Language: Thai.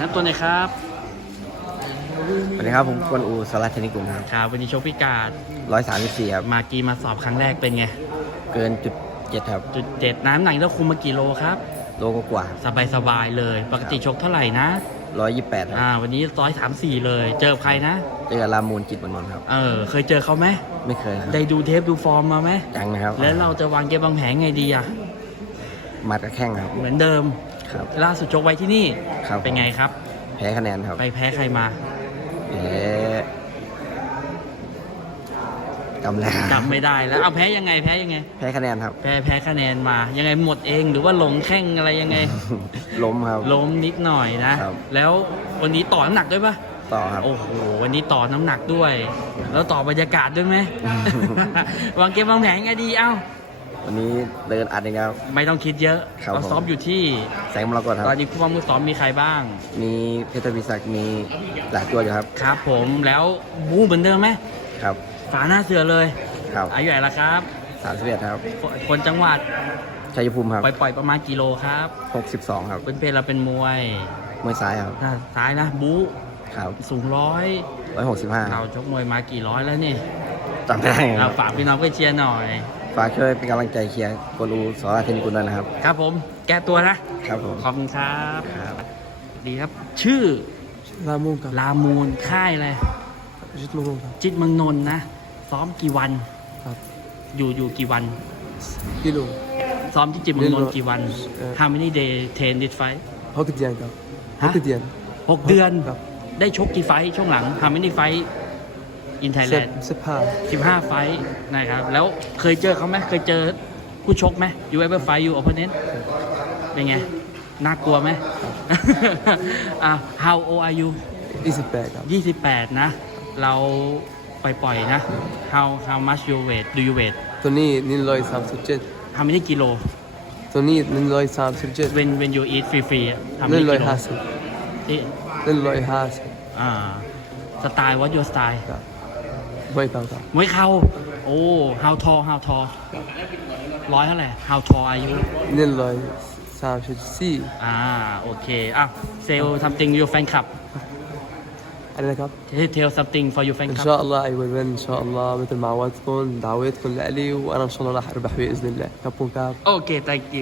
ครับตัวไหนครับ สวัสดีครับ ผมกวนอูสลัดเทนนิสกลุ่มครับครับวันนี้โชคพิกาดร้อยสามสิบสี่ครับ มากีมาสอบครั้งแรกเป็นไง เกินจุดเจ็ดครับ จุดเจ็ดน้ำหนักเราคุมมากี่โลครับ โลกกว่าสบายสบายๆเลย ปกติชกเท่าไหร่นะร้อยยี่แปดคอ่ารับวันนี้ร้อยสามสี่เลย เจอใครนะ เจอกับรามูลจิตมนนท์ครับ เออ เคยเจอเขาไหม ไม่เคยครับ ได้ดูเทปดูฟอร์มมาไหมยังนะครับ แล้วเราจะวางเกมวางแผนไงดีอะมัดกับแข้งครับ เหมือนเดิม ครับ ล่าสุดชกไว้ที่นี่ ครับเป็นไงครับ แพ้คะแนนครับ ไปแพ้ใครมา แพ้กำแล้วจำไม่ได้แล้วเอาแพ้ยังไงแพ้ยังไง แพ้คะแนนครับ แพ้แพ้คะแนนมา ยังไงหมดเองหรือว่าหลงแข้งอะไรยังไง ล้มครับ ล้มนิดหน่อยนะครับแล้ววันนี้ต่อน้ำหนักด้วยปะต่อครับ โอ้โห วันนี้ต่อน้ำหนักด้วย แล้วต่อบรรยากาศด้วยไหมวางเกมวางแผนไงดี เอ้า วันนี้เดินอัดเองครับ ไม่ต้องคิดเยอะครับเราซ้อมผม อยู่ที่แสงมรกตคตอรันบนี้ผู้ว่ามือซ้อมมีใครบ้าง มีเพชรพิศักดิ์มีหลายตัวอยู่ครับ ครับ ผมแล้วบูเหมือนเดิมไหมครับ ฝาหน้าเสือเลยครับอายุไหนละครับ สามสิบเอ็ดครับ คนจังหวัดชัยภูมิครับปล่อยๆประมาณกิโลครับหกสิบสองครับเป็นเพลเราเป็นมวยมวยซ้ายครับ หน้าซ้ายนะบูครับ สูงร้อยร้อยหกสิบห้าเราชกมวยมากี่ร้อยแล้วนี่จำไม่ได้คเรารับฝากพี่น้องเพื่อนเชียร์หน่อย ฝากช่วยเป็นกำลังใจเชียร์กวนอูสอราเทนนิกุลด้วยนะครับ ครับผม แก้ตัวนะ ครับผมขอบคุณครับ ครับ ดีครับ ชื่อลามูกับลามูลค่ายอะไรจิตมงคลครับ จิตเมืองนนท์นะ ซ้อมกี่วัน ครับ อยู่อยู่กี่วันกิโลซ้อมที่จิตเมืองนนท์กี่วัน เอ่อ How many day train this fight หกเดือนครับหฮะกเดือนหกเดือน ครับ ได้ชกกี่ไฟท์ช่วงหลัง How many fight in สิบ Thailand สิบห้า15ไฟท์นะครับ แล้วเคยเจอเขาไหมเคยเจอผู้ชกไหม You ever fight you opponent เป็นไง น่ากลัวไหมอะ How old are you ยี่สิบแปดครับ28 นะ เราไปปล่อยๆนะ How how much you weight do you weight ตัวนี้หนึ่งร้อยสามสิบเจ็ด How many กิโลตัวนี้หนึ่งร้อยสามสิบเจ็ด when when you eat free free อะ How หนึ่ many งร้อยกิโลห้าสิบที่หนึ่งร้อยห้าสิบอ่า สไตล์ what your style ครับไม่ต่างครับ มวยเข่าโอ้ how tall how tall ร้อยเท่าไหร่ how tall are you หนึ่งร้อยสามสิบสี่ อ่า โอเค อ่ะ sell something your fan club อะไรนะครับ tell something for your fan ان club شاء الله I will win ان شاء الله مثل ما وعدتكم دعواتكم لإلي وانا ان شاء الله راح اربح باذن الله كابون كاب โอเค thank you